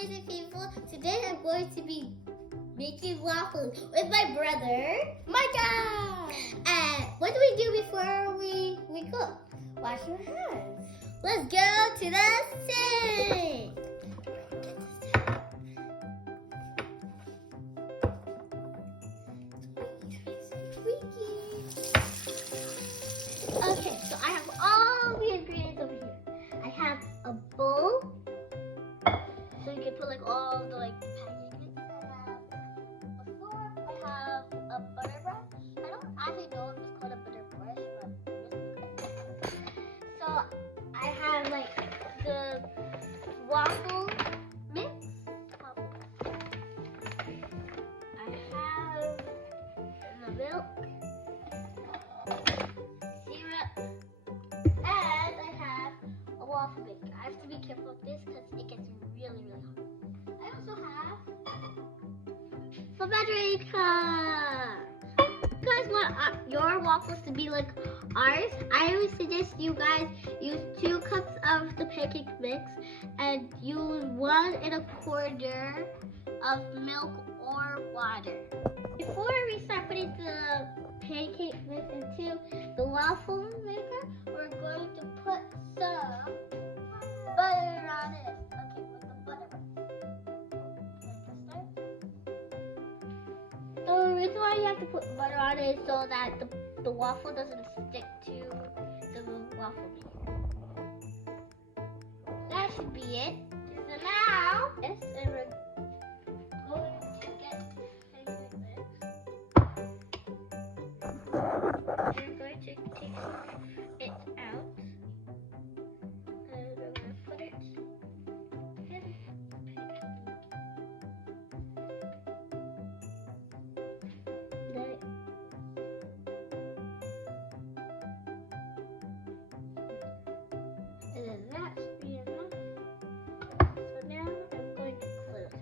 amazing people. Today I'm going to be making waffles with my brother, Micah. And what do we do before we cook? Wash your hands. Let's go to the sink. Okay, so I have all the ingredients over here. I have a bowl, so you can put like all the pancake mix. I have a fork. I have a butter brush. I don't actually know if it's called a butter brush, but so I have like the waffle mix. I have the milk. Waffle maker. I have to be careful with this because it gets really, really hot. I also have the paprika. You guys want your waffles to be like ours? I would suggest you guys use 2 cups of the pancake mix and use 1 1/4 of milk or water. Before we start putting the pancake mix into the waffle maker, we're going to put some butter on it. Okay, put the butter. The reason why you have to put butter on it is so that the waffle doesn't stick to the waffle maker. That should be it. So now, yes, and we're going to get pancake mix. We're going to take it out. And we're going to put it in and then that should be enough. So now I'm going to close it.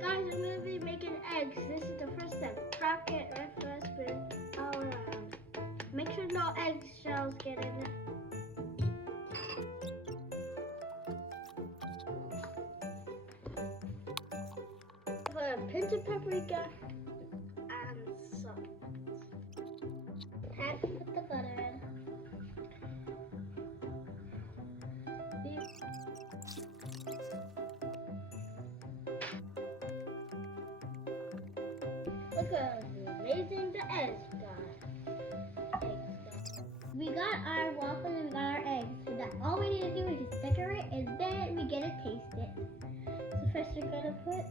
Guys, I'm going to be making eggs. This is the first step. Crack it with a spoon all around. Make sure no eggshells get in it. Put a pinch of paprika and salt. And put the butter in. Look at how amazing the eggs got. We got our waffles and we got our eggs. So that all we need to do is just decorate and then we get to taste it. So first we're gonna put